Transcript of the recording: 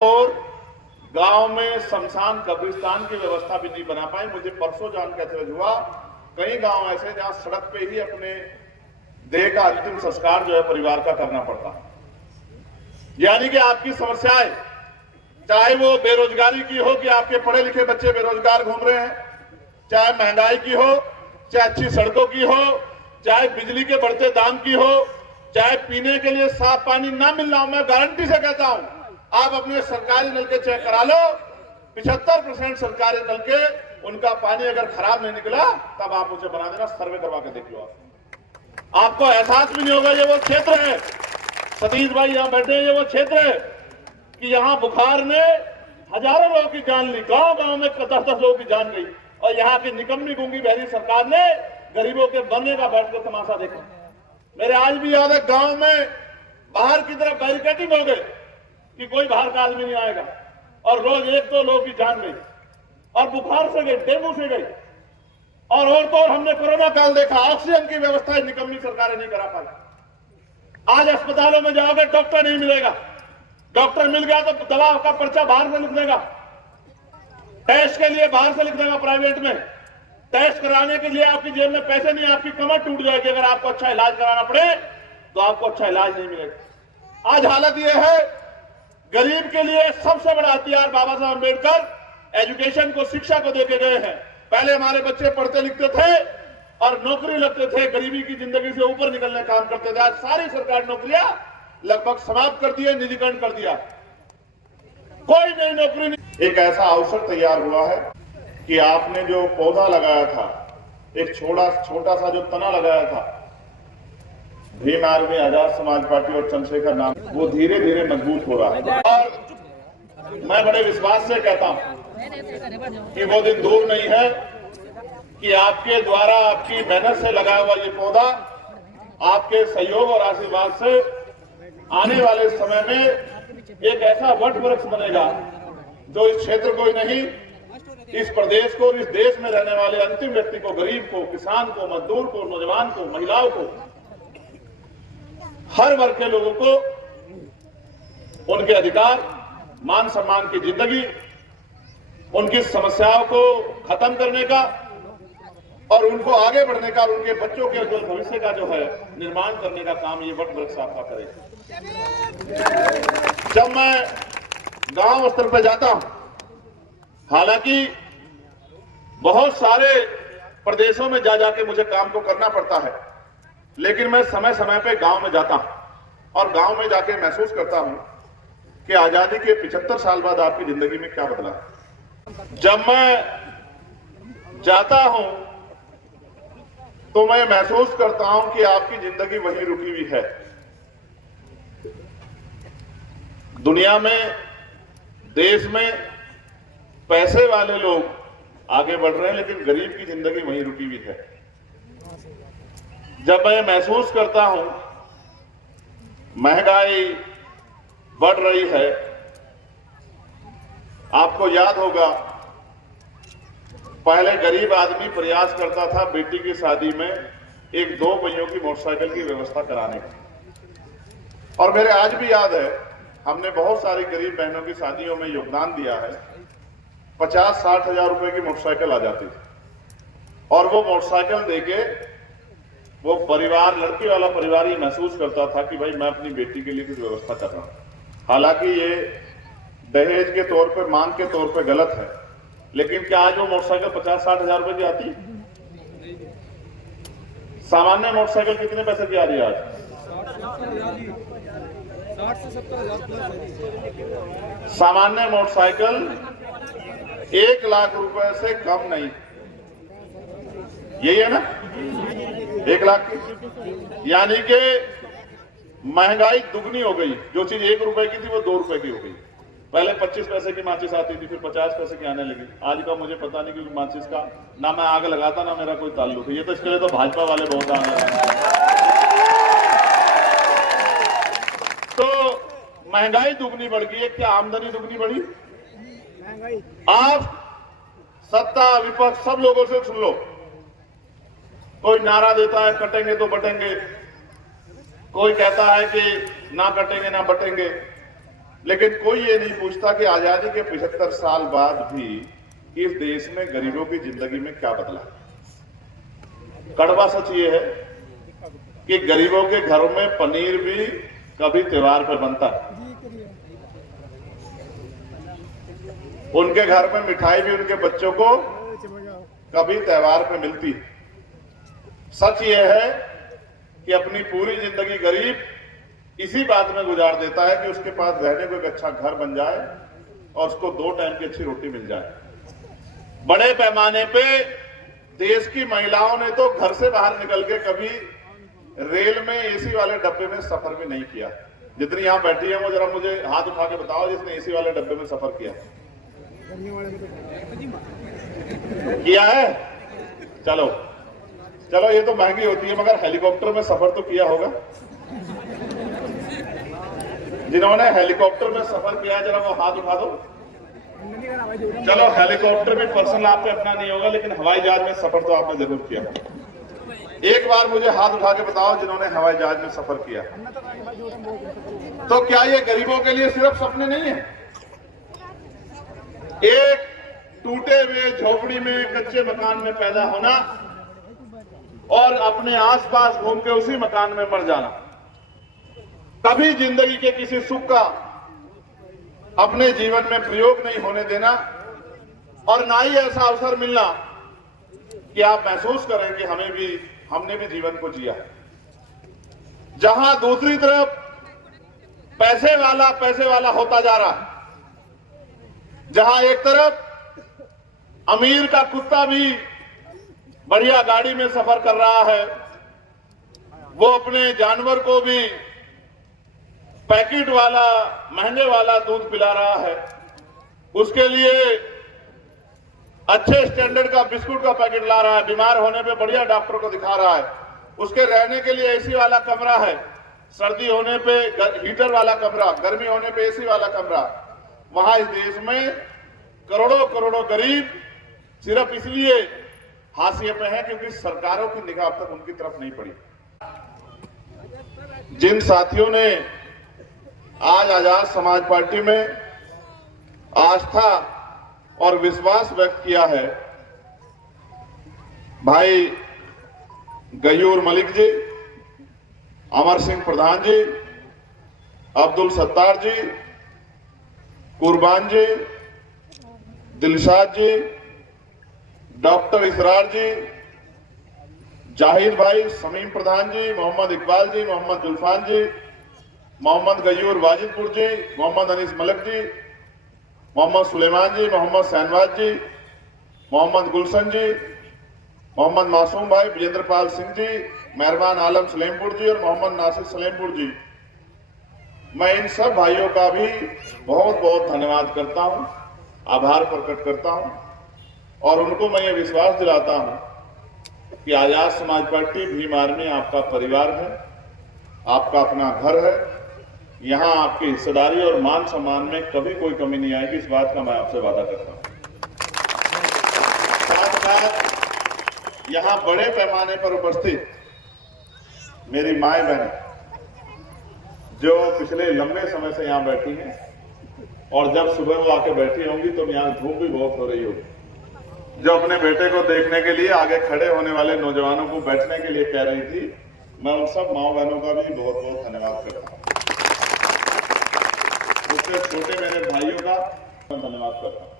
और गांव में शमशान कब्रिस्तान की व्यवस्था भी नहीं बना पाई। मुझे परसों जानकर हुआ कई गांव ऐसे जहां सड़क पे ही अपने देह का अंतिम संस्कार जो है परिवार का करना पड़ता है। यानी कि आपकी समस्याएं, चाहे वो बेरोजगारी की हो कि आपके पढ़े लिखे बच्चे बेरोजगार घूम रहे हैं, चाहे महंगाई की हो, चाहे अच्छी सड़कों की हो, चाहे बिजली के बढ़ते दाम की हो, चाहे पीने के लिए साफ पानी ना मिलना हो। मैं गारंटी से कहता हूं, आप अपने सरकारी नलके चेक करा लो, 75% सरकारी नलके उनका पानी अगर खराब नहीं निकला तब आप मुझे बना देना, सर्वे करवा के देख लो। आपको एहसास भी नहीं होगा ये वो क्षेत्र है, सतीश भाई यहां बैठे हैं, ये वो क्षेत्र है कि यहां बुखार ने हजारों लोगों की जान ली, गांव-गांव में 10-10 लोगों की जान गई, और यहाँ की निकम्मी गूंगी बहरी सरकार ने गरीबों के बनने का बैठकर तमाशा देखा। मेरे आज भी याद है, गांव में बाहर की तरफ बैरिकेडिंग हो गई कि कोई बाहर का आदमी नहीं आएगा, और रोज 1-2 लोगों की जान गई, और बुखार से गई, डेंगू से गई, और तो और हमने कोरोना काल देखा, ऑक्सीजन की व्यवस्था निकम्मी सरकारें नहीं करा पाई। आज अस्पतालों में जाओगे डॉक्टर नहीं मिलेगा, डॉक्टर मिल गया तो दवा का पर्चा बाहर से लिख देगा, टेस्ट के लिए बाहर से लिख देगा प्राइवेट में, टेस्ट कराने के लिए आपकी जेब में पैसे नहीं, आपकी कमर टूट जाएगी। अगर आपको अच्छा इलाज कराना पड़े तो आपको अच्छा इलाज नहीं मिलेगा। आज हालत यह है, गरीब के लिए सबसे बड़ा हथियार बाबा साहब अम्बेडकर एजुकेशन को, शिक्षा को देके गए हैं। पहले हमारे बच्चे पढ़ते लिखते थे और नौकरी लगते थे, गरीबी की जिंदगी से ऊपर निकलने का काम करते थे। आज सारी सरकारी नौकरियां लगभग समाप्त कर दिया, निजीकरण कर दिया, कोई नई नौकरी नहीं। एक ऐसा अवसर तैयार हुआ है कि आपने जो पौधा लगाया था, एक छोटा सा जो तना लगाया था, भीम आर्मी, आजाद समाज पार्टी और चंद्रशेखर नाम, वो धीरे धीरे मजबूत हो रहा है। और मैं बड़े विश्वास से कहता हूं कि वो दिन दूर नहीं है कि आपके द्वारा, आपकी मेहनत से लगाया हुआ ये पौधा, आपके सहयोग और आशीर्वाद से आने वाले समय में एक ऐसा वट वृक्ष बनेगा जो इस क्षेत्र को ही नहीं, इस प्रदेश को, इस देश में रहने वाले अंतिम व्यक्ति को, गरीब को, किसान को, मजदूर को, नौजवान को, महिलाओं को, हर वर्ग के लोगों को उनके अधिकार, मान सम्मान की जिंदगी, उनकी समस्याओं को खत्म करने का और उनको आगे बढ़ने का और उनके बच्चों के उज्जवल भविष्य का जो है निर्माण करने का काम ये वट वृक्ष आपका करेगा। जब मैं गांव स्तर पर जाता हूं, हालांकि बहुत सारे प्रदेशों में जा जाके मुझे काम को करना पड़ता है, लेकिन मैं समय समय पे गांव में जाता हूं और गांव में जाके महसूस करता हूं कि आजादी के 75 साल बाद आपकी जिंदगी में क्या बदला है। जब मैं जाता हूं तो मैं महसूस करता हूं कि आपकी जिंदगी वहीं रुकी हुई है। दुनिया में, देश में पैसे वाले लोग आगे बढ़ रहे हैं, लेकिन गरीब की जिंदगी वहीं रुकी हुई है। जब मैं महसूस करता हूं महंगाई बढ़ रही है, आपको याद होगा पहले गरीब आदमी प्रयास करता था बेटी की शादी में एक 2 पहियों की मोटरसाइकिल की व्यवस्था कराने की, और मेरे आज भी याद है, हमने बहुत सारी गरीब बहनों की शादियों में योगदान दिया है। 50-60 हजार रुपए की मोटरसाइकिल आ जाती थी, और वो मोटरसाइकिल देके वो परिवार, लड़की वाला परिवार ये महसूस करता था कि भाई मैं अपनी बेटी के लिए कुछ व्यवस्था कर रहा हूं। हालांकि ये दहेज के तौर पे, मांग के तौर पे गलत है, लेकिन क्या आज वो मोटरसाइकिल 50-60 हजार रुपए की आती? सामान्य मोटरसाइकिल कितने पैसे की आ रही है आज? 60 से 70 हजार। सामान्य मोटरसाइकिल 1 लाख रुपए से कम नहीं, यही है ना? 1 लाख की, यानी कि महंगाई दुगनी हो गई। जो चीज 1 रुपए की थी वो 2 रुपए की हो गई। पहले 25 पैसे की माचिस आती थी, फिर 50 पैसे की आने लगी। आज का मुझे पता नहीं, क्योंकि माचिस का ना मैं आग लगाता ना मेरा कोई ताल्लुक है। ये तो इसके लिए तो भाजपा वाले बहुत आग लगाते। तो महंगाई दुगनी बढ़ गई है, क्या आमदनी दुगनी बढ़ी? आप सत्ता विपक्ष सब लोगों से सुन लो, कोई नारा देता है कटेंगे तो बटेंगे, कोई कहता है कि ना कटेंगे ना बटेंगे, लेकिन कोई ये नहीं पूछता कि आजादी के 75 साल बाद भी इस देश में गरीबों की जिंदगी में क्या बदला। कड़वा सच ये है कि गरीबों के घरों में पनीर भी कभी त्योहार पर बनता है, उनके घर में मिठाई भी उनके बच्चों को कभी त्योहार पे मिलती है। सच यह है कि अपनी पूरी जिंदगी गरीब इसी बात में गुजार देता है कि उसके पास रहने को एक अच्छा घर बन जाए और उसको 2 टाइम की अच्छी रोटी मिल जाए। बड़े पैमाने पे देश की महिलाओं ने तो घर से बाहर निकल के कभी रेल में एसी वाले डब्बे में सफर भी नहीं किया। जितनी यहां बैठी है वो जरा मुझे हाथ उठा के बताओ जिसने एसी वाले डब्बे में सफर किया है। चलो चलो, ये तो महंगी होती है, मगर हेलीकॉप्टर में सफर तो किया होगा। जिन्होंने हेलीकॉप्टर में सफर किया जरा वो हाथ उठा दो। चलो, हेलीकॉप्टर भी पर्सनल आप पे अपना नहीं होगा, लेकिन हवाई जहाज में सफर तो आपने जरूर किया। एक बार मुझे हाथ उठा के बताओ जिन्होंने हवाई जहाज में सफर किया। तो क्या ये गरीबों के लिए सिर्फ सपने नहीं है? एक टूटे हुए झोपड़ी में कच्चे मकान में पैदा होना और अपने आसपास घूम के उसी मकान में मर जाना, कभी जिंदगी के किसी सुख का अपने जीवन में प्रयोग नहीं होने देना, और ना ही ऐसा अवसर मिलना कि आप महसूस करें कि हमने भी जीवन को जिया। जहां दूसरी तरफ पैसे वाला होता जा रहा है, जहां एक तरफ अमीर का कुत्ता भी बढ़िया गाड़ी में सफर कर रहा है, वो अपने जानवर को भी पैकेट वाला महंगे वाला दूध पिला रहा है, उसके लिए अच्छे स्टैंडर्ड का बिस्कुट का पैकेट ला रहा है, बीमार होने पे बढ़िया डॉक्टर को दिखा रहा है, उसके रहने के लिए एसी वाला कमरा है, सर्दी होने पे हीटर वाला कमरा, गर्मी होने पे एसी वाला कमरा। वहां इस देश में करोड़ों करोड़ों गरीब सिर्फ इसलिए हाशिए पे हैं क्योंकि सरकारों की निगाह अब तक उनकी तरफ नहीं पड़ी। जिन साथियों ने आज आजाद समाज पार्टी में आस्था और विश्वास व्यक्त किया है, भाई गयूर मलिक जी, अमर सिंह प्रधान जी, अब्दुल सत्तार जी, कुर्बान जी, दिलशाद जी, डॉक्टर इसरार जी, जाहिद भाई, समीम प्रधान जी, मोहम्मद इकबाल जी, मोहम्मद जुल्फान जी, मोहम्मद गयूर वाजिदपुर जी, मोहम्मद अनीस मलक जी, मोहम्मद सुलेमान जी, मोहम्मद सैनवाज जी, मोहम्मद गुलशन जी, मोहम्मद मासूम भाई, विजेंद्र पाल सिंह जी, मेहरबान आलम सलेमपुर जी और मोहम्मद नासिर सलेमपुर जी। मैं इन सब भाइयों का भी बहुत बहुत धन्यवाद करता हूं, आभार प्रकट करता हूं, और उनको मैं ये विश्वास दिलाता हूं कि आजाद समाज पार्टी भीम आर्मी आपका परिवार है, आपका अपना घर है। यहां आपकी हिस्सेदारी और मान सम्मान में कभी कोई कमी नहीं आएगी, इस बात का मैं आपसे वादा करता हूं। साथ साथ यहां बड़े पैमाने पर उपस्थित मेरी माए बहन जो पिछले लंबे समय से यहां बैठी हैं, और जब सुबह वो आके बैठी होंगी तो यहां धूप भी बहुत हो रही होगी, जो अपने बेटे को देखने के लिए आगे खड़े होने वाले नौजवानों को बैठने के लिए कह रही थी, मैं उन सब माओ बहनों का भी बहुत बहुत धन्यवाद करता हूं। उससे छोटे मेरे भाइयों का धन्यवाद करता हूं।